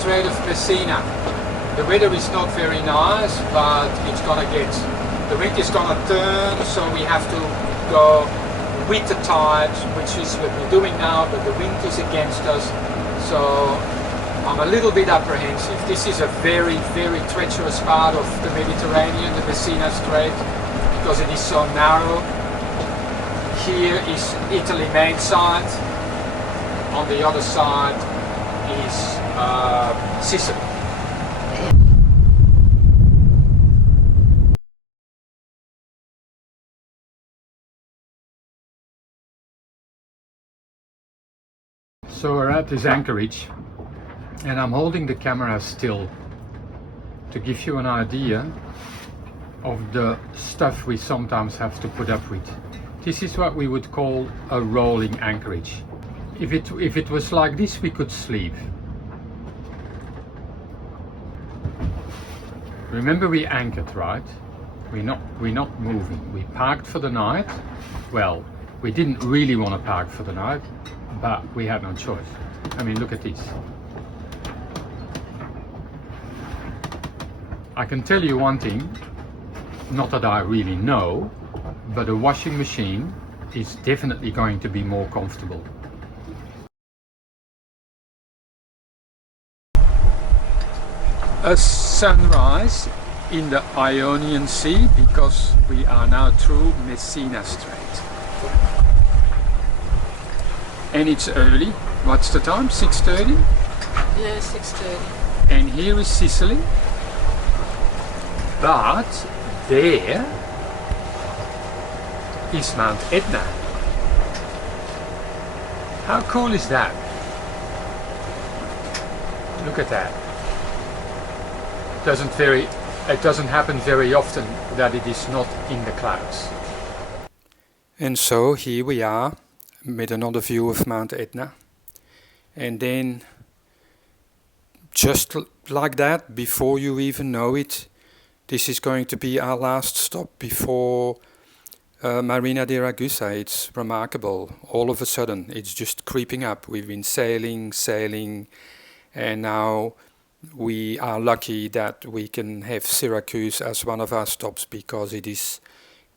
Strait of Messina. The weather is not very nice, but it's gonna get, the wind is gonna turn, so we have to go with the tide, which is what we're doing now, but the wind is against us. So I'm a little bit apprehensive. This is a very, very treacherous part of the Mediterranean, the Messina Strait, because it is so narrow. Here is Italy main side. On the other side is Sicily. So we're at this anchorage and I'm holding the camera still to give you an idea of the stuff we sometimes have to put up with. This is what we would call a rolling anchorage. If it was like this, we could sleep. Remember, we anchored, right? We're not moving. We parked for the night. Well, we didn't really want to park for the night, but we had no choice. I mean, look at this. I can tell you one thing, not that I really know, but a washing machine is definitely going to be more comfortable. A sunrise in the Ionian Sea, because we are now through Messina Strait. And it's early. What's the time? 6:30? Yeah, 6:30. And here is Sicily. But there is Mount Etna. How cool is that? Look at that. It doesn't happen very often that it is not in the clouds. And so here we are with another view of Mount Etna. And then just like that, before you even know it, this is going to be our last stop before Marina di Ragusa. It's remarkable. All of a sudden, it's just creeping up. We've been sailing, and now we are lucky that we can have Syracuse as one of our stops, because it is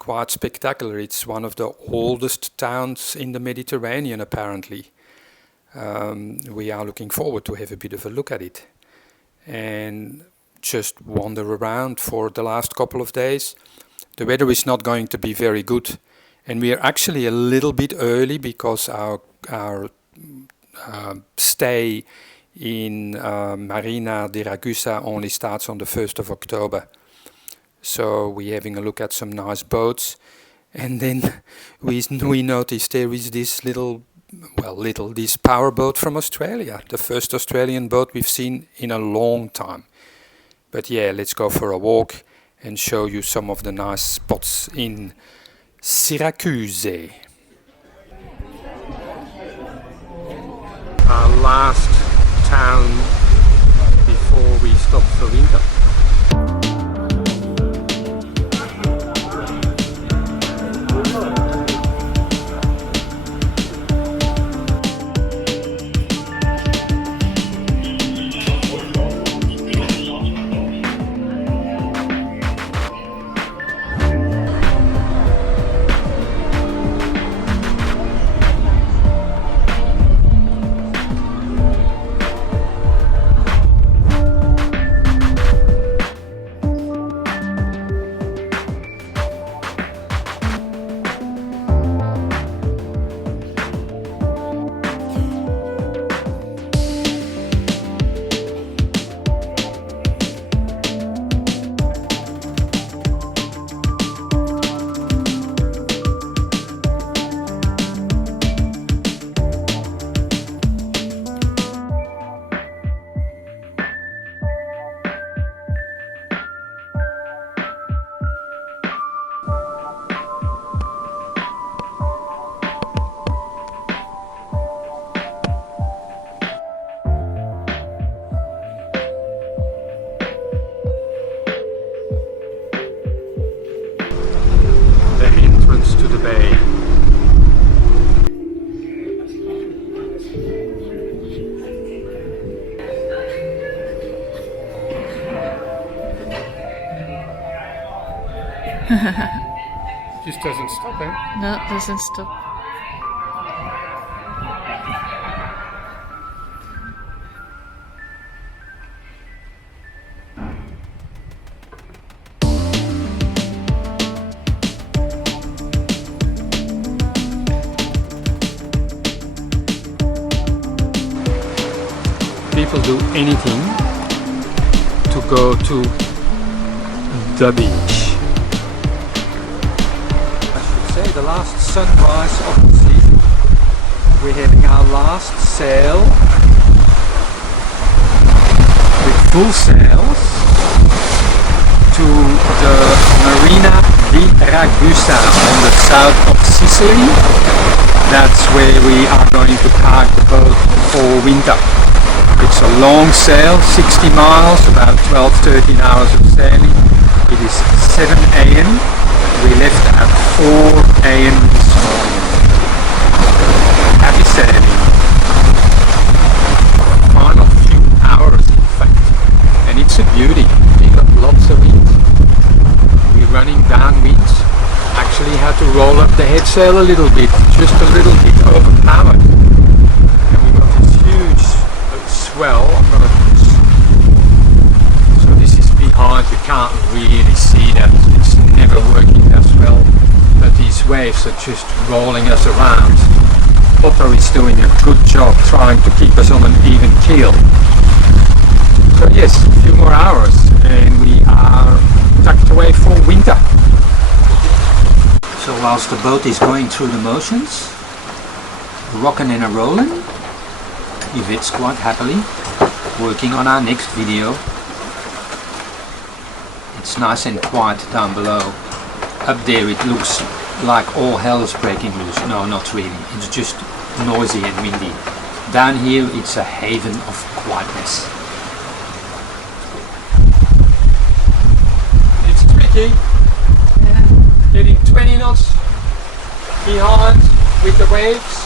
quite spectacular. It's one of the oldest towns in the Mediterranean, apparently. We are looking forward to have a bit of a look at it and just wander around for the last couple of days. The weather is not going to be very good, and we are actually a little bit early because our stay in Marina di Ragusa only starts on the 1st of October. So we're having a look at some nice boats, and then we noticed there is this this powerboat from Australia, the first Australian boat we've seen in a long time. But yeah, let's go for a walk and show you some of the nice spots in Syracuse. Our last town before we stop for winter. Just doesn't stop, eh? No, it doesn't stop. People do anything to go to the beach. I should say the last sunrise of the season. We're having our last sail with full sails to the Marina di Ragusa on the south of Sicily. That's where we are going to park the boat for winter. It's a long sail, 60 miles, about 12-13 hours of sailing. It is 7 a.m. We left at 4 a.m. this morning. Happy sailing. Final few hours in fact. And it's a beauty. We got lots of wind. We're running downwind. Actually had to roll up the head sail a little bit, just a little bit overpowered. And we got this huge swell. So this is behind, you can't really see that, it's never working as well, but these waves are just rolling us around. Otto is doing a good job trying to keep us on an even keel. So yes, a few more hours and we are tucked away for winter. So whilst the boat is going through the motions, rocking and a-rolling, Yvette's quite happily working on our next video. It's nice and quiet down below. Up there it looks like all hell is breaking loose. No, not really. It's just noisy and windy. Down here it's a haven of quietness. It's tricky. Yeah. Getting 20 knots behind with the waves.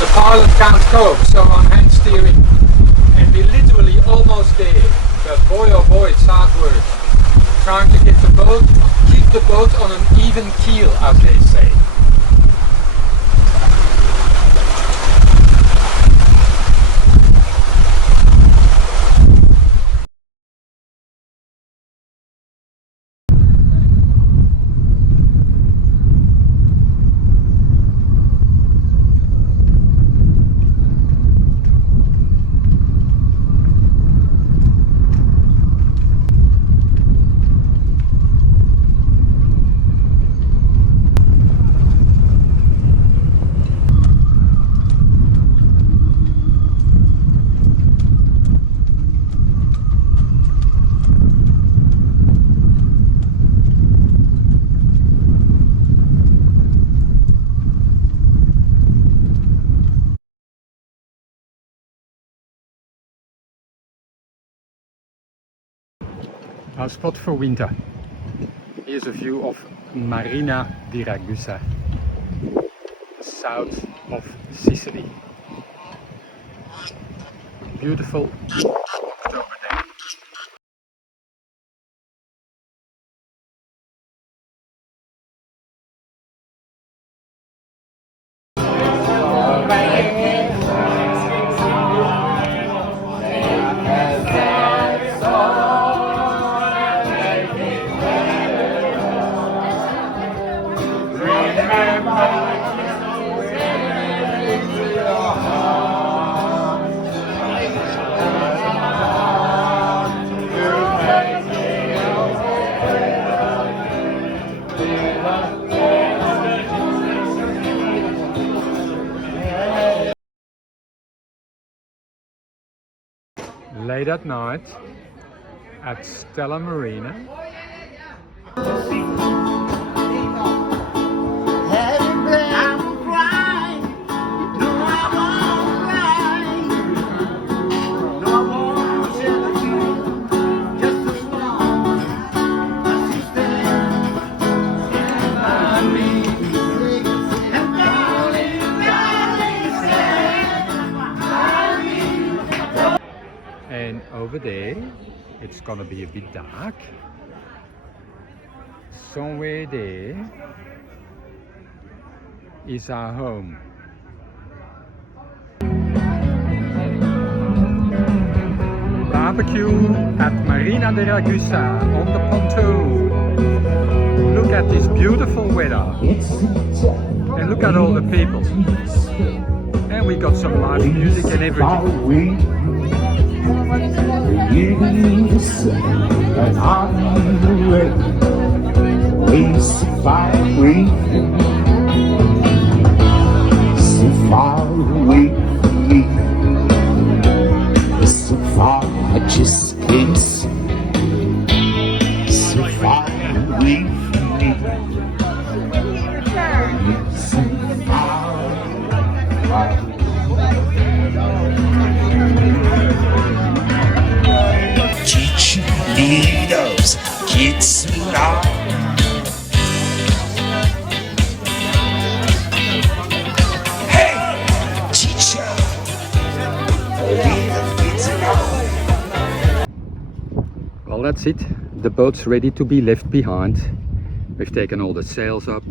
The pilot can't cope, so I'm hand steering. And we're literally almost there. But boy oh boy, it's hard work. Trying to get the boat, keep the boat on an even keel, as they say. Our spot for winter. Here's a view of Marina di Ragusa, south of Sicily. Beautiful October day. Late at night at Stella Marina. And over there it's gonna be a bit dark, somewhere there is our home. Barbecue at Marina de Ragusa on the pontoon. Look at this beautiful weather. And look at all the people. And we got some live music and everything. So far away from me, so far I just can't see. So far away from me, so far, far. Cheerleaders, kids alive. Well, that's it. The boat's ready to be left behind. We've taken all the sails off.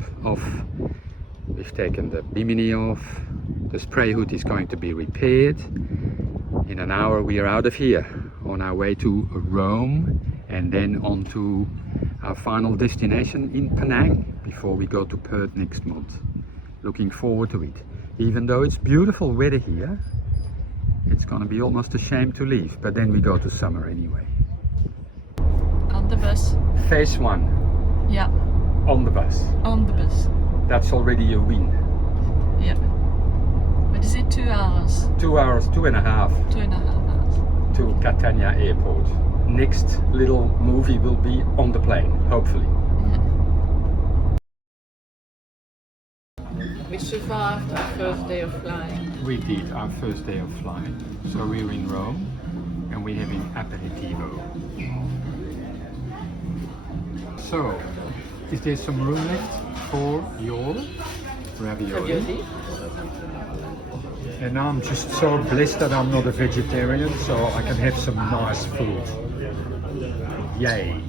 We've taken the bimini off. The spray hood is going to be repaired. In an hour we are out of here, on our way to Rome and then on to our final destination in Penang before we go to Perth next month. Looking forward to it. Even though it's beautiful weather here, it's gonna be almost a shame to leave, but then we go to summer anyway. On the bus. Phase 1, Yeah, on the bus. on the bus. That's already a win. Yeah. What is it, 2 hours? 2 hours, 2.5 2.5 hours. to Catania airport. Next little movie will be on the plane, hopefully. We survived our first day of flying. We did our first day of flying. So we're in Rome and we're having aperitivo. So, is there some room left for your ravioli? And now I'm just so blessed that I'm not a vegetarian, so I can have some nice food. Yay!